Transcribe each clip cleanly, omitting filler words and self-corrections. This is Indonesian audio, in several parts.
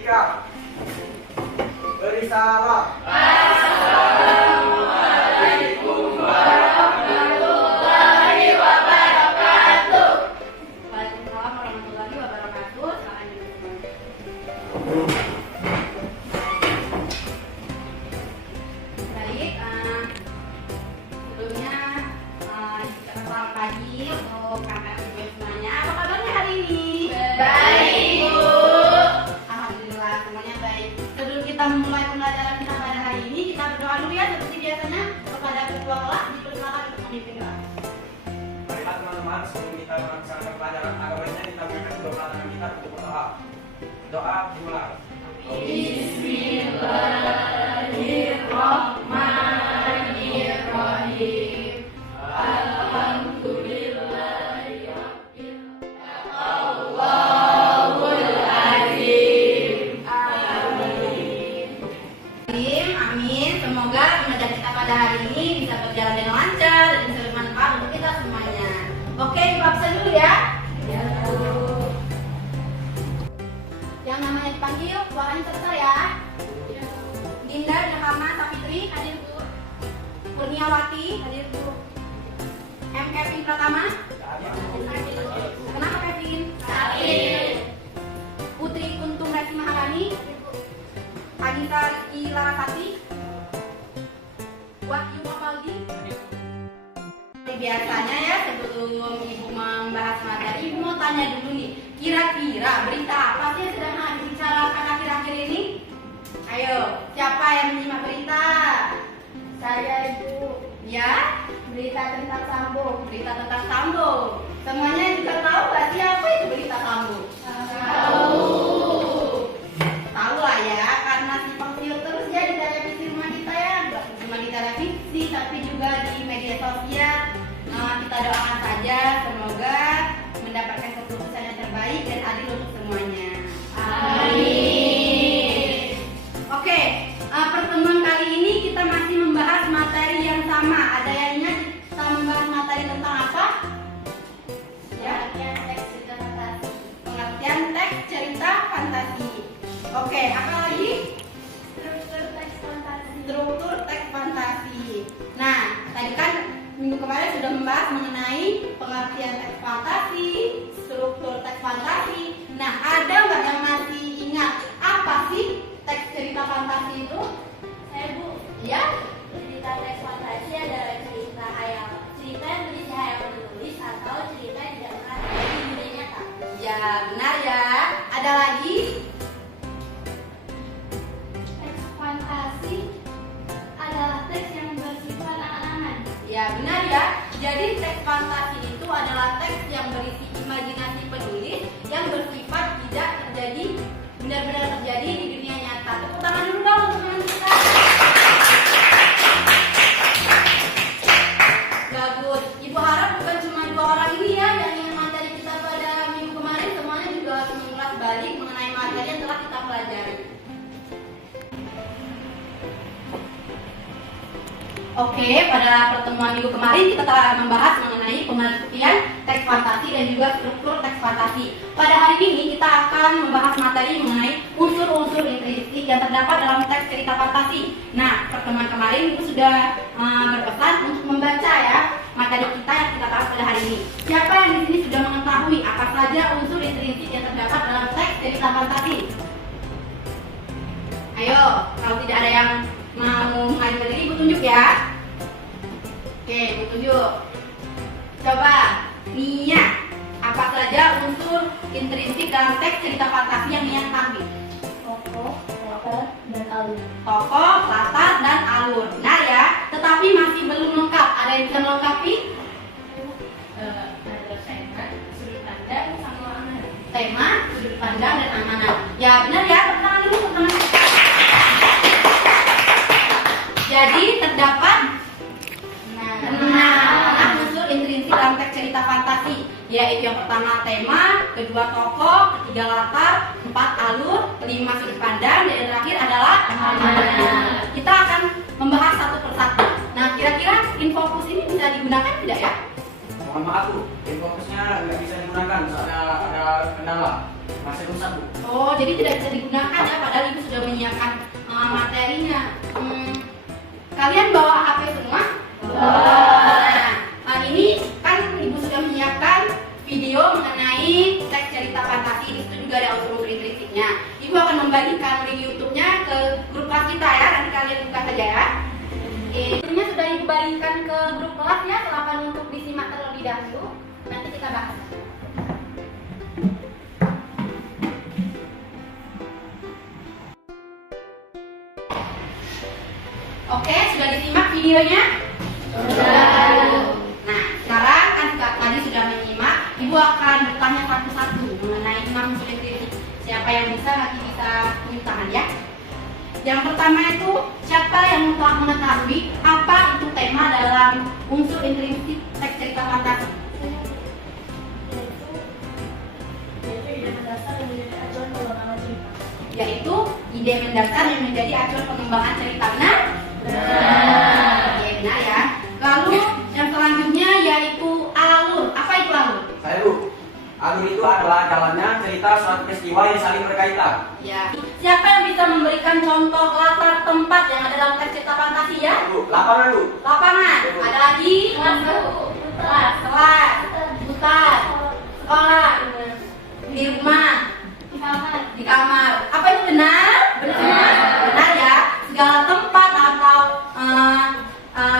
Jessica. Beri salam. Assalamualaikum warahmatullahi wabarakatuh. Waalaikumsalam warahmatullahi wabarakatuh. Silakan duduk. Baik, sebelumnya ucapkan selamat pagi untuk kakak ibu semuanya. Apa kabarnya hari ini? Baik, Bu. Alhamdulillah semuanya baik. Sebelum kita memulai pembelajaran kita pada hari ini, kita berdoa dulu ya seperti biasanya kepada ketua kelas. Dipersilakan untuk memimpin doa. Baiklah teman-teman, sebelum kita melaksanakan pelajaran agamanya, kita berikan kedua tangan kita untuk berdoa. Doa dimulai. Bismillahirrahmanirrahim. Allahul azim. Amin. Semoga pembelajaran kita pada hari ini bisa berjalan dengan lancar dan bisa bermanfaat untuk kita semuanya. Oke, Ibu absen dulu ya. Ya, Bu. Yang namanya dipanggil, suaranya sebesar ya. Dinda Nahama Sapitri, hadir Bu. Kurniawati, hadir Bu. M. Kevin Pratama. Kenapa Kevin? Sakit. Putri Kuntung Resi Maharani. Anita Rizky Larasati. Wahyu Mapaldi. Biasanya ya sebelum Ibu membahas materi, Ibu mau tanya dulu nih, kira-kira berita apa sih yang sedang dibicarakan akhir-akhir ini? Ayo, siapa yang menyimak berita? Saya, Ibu. Ya, Berita tentang Sambo. berita tentang Sambo. Semuanya juga tahu nggak sih apa itu berita Sambo? Tahu. Tahu lah ya, karena simpang siur terus ya di televisi rumah kita ya, nggak cuma di televisi tapi juga di media sosial. Kita doakan saja semoga mendapatkan keputusan yang terbaik dan adil untuk semuanya. Amin. Oke, pertemuan kali ini kita masih membahas materi yang sama. Ada yang ingat kita membahas materi tentang apa? Ya, Pengertian teks cerita fantasi. pengertian teks cerita fantasi. Oke, apa lagi? Struktur teks fantasi. Struktur teks fantasi. Nah, tadi kan minggu kemarin sudah membahas mengenai pengertian teks fantasi, struktur teks fantasi. Nah, ada nggak yang masih ingat apa sih teks cerita fantasi itu? Saya, Bu. Ya, Cerita teks fantasi adalah cerita hayal. Cerita yang berisi hayalan penulis atau cerita yang tidak pernah terjadi di dunia nyata. ya benar ya. Ada lagi? Teks fantasi adalah teks yang bersifat angan-angan. Ya benar ya. Jadi teks fantasi itu adalah teks yang berisi imajinasi penulis yang bersifat tidak terjadi, benar-benar terjadi di dunia nyata. Tepuk tangan dulu dong untuk teman kita. Bagus. Ibu harap bukan cuma dua orang ini ya yang ingin materi kita pada minggu kemarin, semuanya juga harus mengulas balik mengenai materi yang telah kita pelajari. Oke, pada pertemuan minggu kemarin kita telah membahas mengenai pengertian teks fantasi dan juga struktur teks fantasi. Pada hari ini kita akan membahas materi mengenai unsur-unsur intrinsik yang terdapat dalam teks cerita fantasi. Nah, pertemuan kemarin Ibu sudah berpesan untuk membaca ya materi kita yang kita bahas pada hari ini. Siapa yang di sini sudah mengetahui apa saja unsur intrinsik yang terdapat dalam teks cerita fantasi? Ayo, kalau tidak ada yang mau mengajukan diri, Ibu tunjuk ya. Oke, Ibu tunjuk. Coba, Nia, apa saja unsur intrinsik dalam teks cerita fantasi yang Nia ketahui? Tokoh, latar, dan alur. Tokoh, latar, dan alur. Benar ya, tetapi masih belum lengkap. Ada yang bisa melengkapi? Ada tema, sudut pandang, sama amanat. Tema, sudut pandang, dan amanat. Ya benar ya, tepuk tangan dulu teman. Jadi terdapat enam unsur intrinsik dalam teks cerita fantasi, yaitu yang pertama tema, kedua tokoh, ketiga latar, empat alur, lima sudut pandang, dan yang terakhir adalah amanat. Kita akan membahas satu persatu. Nah, kira-kira infokus ini bisa digunakan tidak ya? Mohon mohon maaf Bu, infocusnya nggak bisa digunakan soalnya ada kendala, masih rusak Bu. Oh, jadi tidak bisa digunakan ya, padahal ibu sudah menyiapkan materinya. Kalian bawa HP semua? Nah, ini kan ibu sudah menyiapkan video mengenai teks cerita fantasi. Di situ juga ada unsur-unsur intrinsiknya. Ibu akan membagikan link YouTube-nya ke grup kelas kita ya. Nanti kalian buka saja ya. Videonya sudah ibu bagikan ke grup kelas ya. Silakan untuk disimak terlebih dahulu. Nanti kita bahas. Oke, sudah disimak videonya? Sudah. Nah, sekarang kan tadi sudah menyimak, ibu akan bertanya satu-satu mengenai 6 unsur intrinsik. Siapa yang bisa nanti bisa tunjuk tangan ya. Yang pertama itu, siapa yang telah mengetahui apa itu tema dalam unsur intrinsik teks cerita fantasi? Yaitu ide mendasar yang menjadi acuan pengembangan cerita. Benar? Oke, benar ya. Lalu yang selanjutnya yaitu alur. Apa itu alur? Saya Bu, alur itu adalah jalannya cerita suatu peristiwa yang saling berkaitan. Ya. Siapa yang bisa memberikan contoh latar tempat yang ada dalam teks cerita fantasi ya? Bu, lapangan Bu. Lapangan. Ada lagi? Kelas, hutan, sekolah, di rumah, di kamar. Apa itu benar? Benar. Benar ya. Segala tempat atau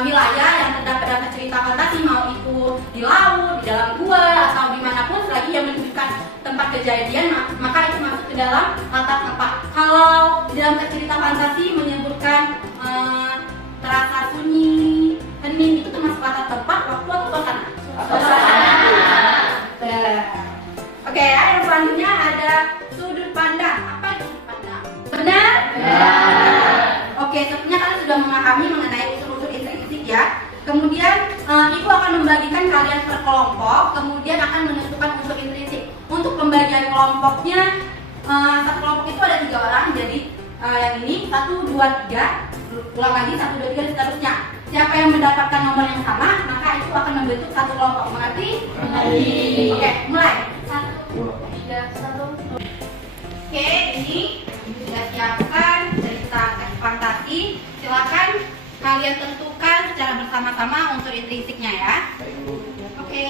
wilayah yang terdapat dalam cerita fantasi, mau itu di laut, di dalam gua, atau dimanapun selagi yang menunjukkan tempat kejadian, maka itu masuk ke dalam latar tempat. Kalau di dalam cerita fantasi menyebutkan terasa sunyi, hening, itu termasuk latar tempat, waktu atau suasana? Oke ya, yang selanjutnya ada sudut pandang. Apa itu sudut pandang? Benar? Oke, sepertinya kalian sudah memahami mengenai unsur-unsur intrinsik ya. Kemudian ibu akan membagikan kalian per kelompok, kemudian akan menentukan unsur intrinsik. Untuk pembagian kelompoknya, satu kelompok itu ada 3 orang, jadi yang ini 1, 2, 3, ulang lagi 1, 2, 3 dan seterusnya. Siapa yang mendapatkan nomor yang sama, maka itu akan membentuk satu kelompok. Mengerti? Oke, mulai. 1, 3, 1. Oke, ini ibu sudah siapkan cerita teks fantasi. Silakan kalian tentukan secara bersama-sama unsur intrinsiknya ya. Baik Bu. Oke.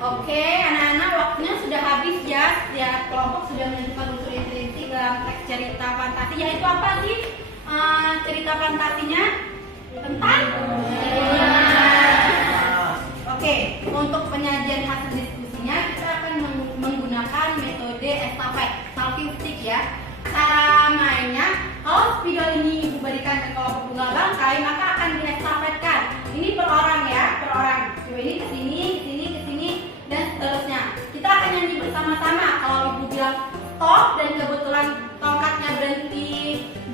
Oke, anak-anak, waktunya sudah habis ya. Setiap kelompok sudah menentukan unsur intrinsik dalam teks cerita fantasi. Yaitu apa sih cerita fantasinya? Tentang? Oke, untuk penyajian hasil diskusinya kita akan menggunakan metode estafet, talking stick ya. Cara mainnya, kalau video ini ibu berikan ke kelompok tunggal bangkai, maka akan diestafetkan. Ini per orang ya, per orang. Coba ini ke sini, ke sini, ke sini, dan seterusnya. Kita akan nyanyi bersama-sama. Kalau ibu bilang stop dan kebetulan tongkatnya berhenti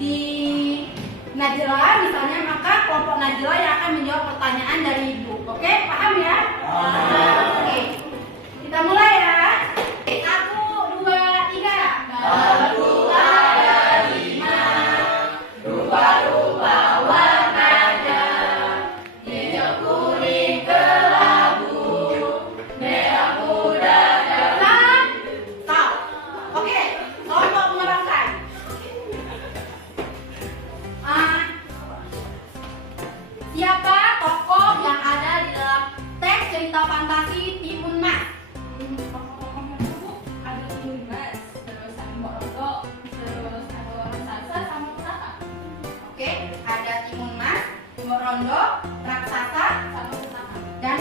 di Najla misalnya, maka kelompok Najla yang akan menjawab pertanyaan dari ibu. Oke, paham ya? Oke, kita mulai ya. 1, 2, 3. Baru ada 5, rupa-rupa warnanya, hijau kuning kelabu, merah muda dan stop. Oke, kelompok menerangkan. Siapa tokoh yang ada di dalam teks cerita fantasi Timun Mas? Tokoh-tokohnya Bu, ada Timun Mas, terus ada Mbok Rondo, terus ada Raksasa sama Petapa. Oke, ada Timun Mas, Mbok Rondo, Raksasa sama Petapa dan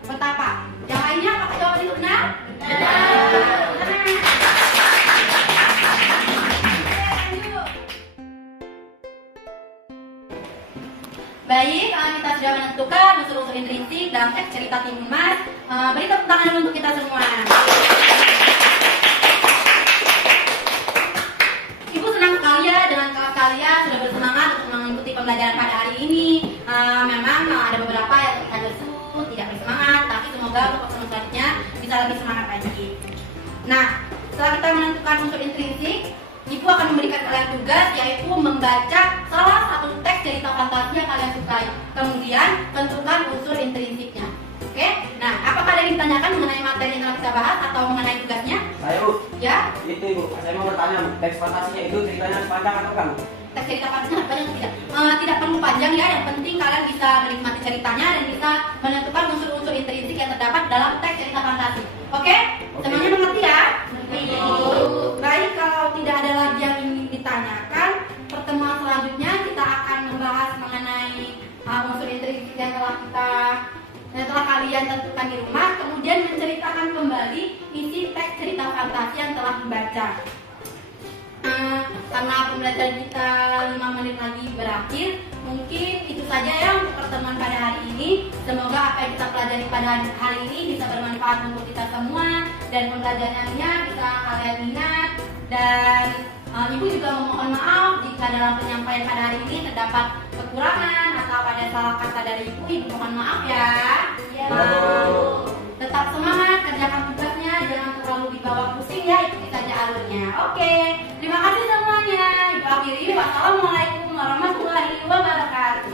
Petapa. Yang lainnya apakah jawaban itu benar? Benar. Baik, kita sudah menentukan unsur-unsur intrinsik dalam teks cerita Timun Mas. Beri tepuk tangan dulu untuk kita semua. Ibu senang sekali ya dengan kakak kalian sudah bersemangat untuk mengikuti pembelajaran pada hari ini. Memang ada beberapa yang terlihat lesu, tidak bersemangat, tapi semoga untuk pertemuan selanjutnya bisa lebih semangat lagi. Nah, Setelah kita menentukan unsur intrinsik, Ibu akan memberikan kalian tugas yaitu membaca salah satu teks cerita fantasi yang kalian sukai. Kemudian tentukan unsur intrinsiknya. Oke? Nah, apakah ada yang ditanyakan mengenai materi yang telah kita bahas atau mengenai tugasnya? Saya Bu, Ya? itu Ibu, saya mau bertanya, teks fantasinya itu ceritanya panjang atau kan? Teks cerita fantasinya panjang atau tidak? Tidak perlu panjang ya, yang penting kalian bisa menikmati ceritanya dan bisa menentukan unsur-unsur intrinsik yang terdapat dalam teks cerita fantasi. Oke? Semuanya mengerti ya? Baik, kalau tidak ada lagi yang ingin ditanyakan, pertemuan selanjutnya kita akan membahas mengenai unsur intrinsik yang telah kalian tentukan di rumah, kemudian menceritakan kembali isi teks cerita fantasi yang telah dibaca. Karena pembelajaran kita 5 menit lagi berakhir, mungkin itu saja ya untuk pertemuan pada hari ini. Semoga apa yang kita pelajari pada hari ini bisa bermanfaat untuk kita semua dan pembelajarannya bisa kalian minat. Dan Ibu juga memohon maaf jika dalam penyampaian pada hari ini terdapat kekurangan atau ada salah kata dari Ibu. Ibu mohon maaf ya. Ya. Tetap semangat, kerjakan tugasnya, jangan terlalu dibawa pusing ya, ikuti saja alurnya. Oke, terima kasih semuanya. Ibu akhiri, wassalamualaikum warahmatullahi wabarakatuh.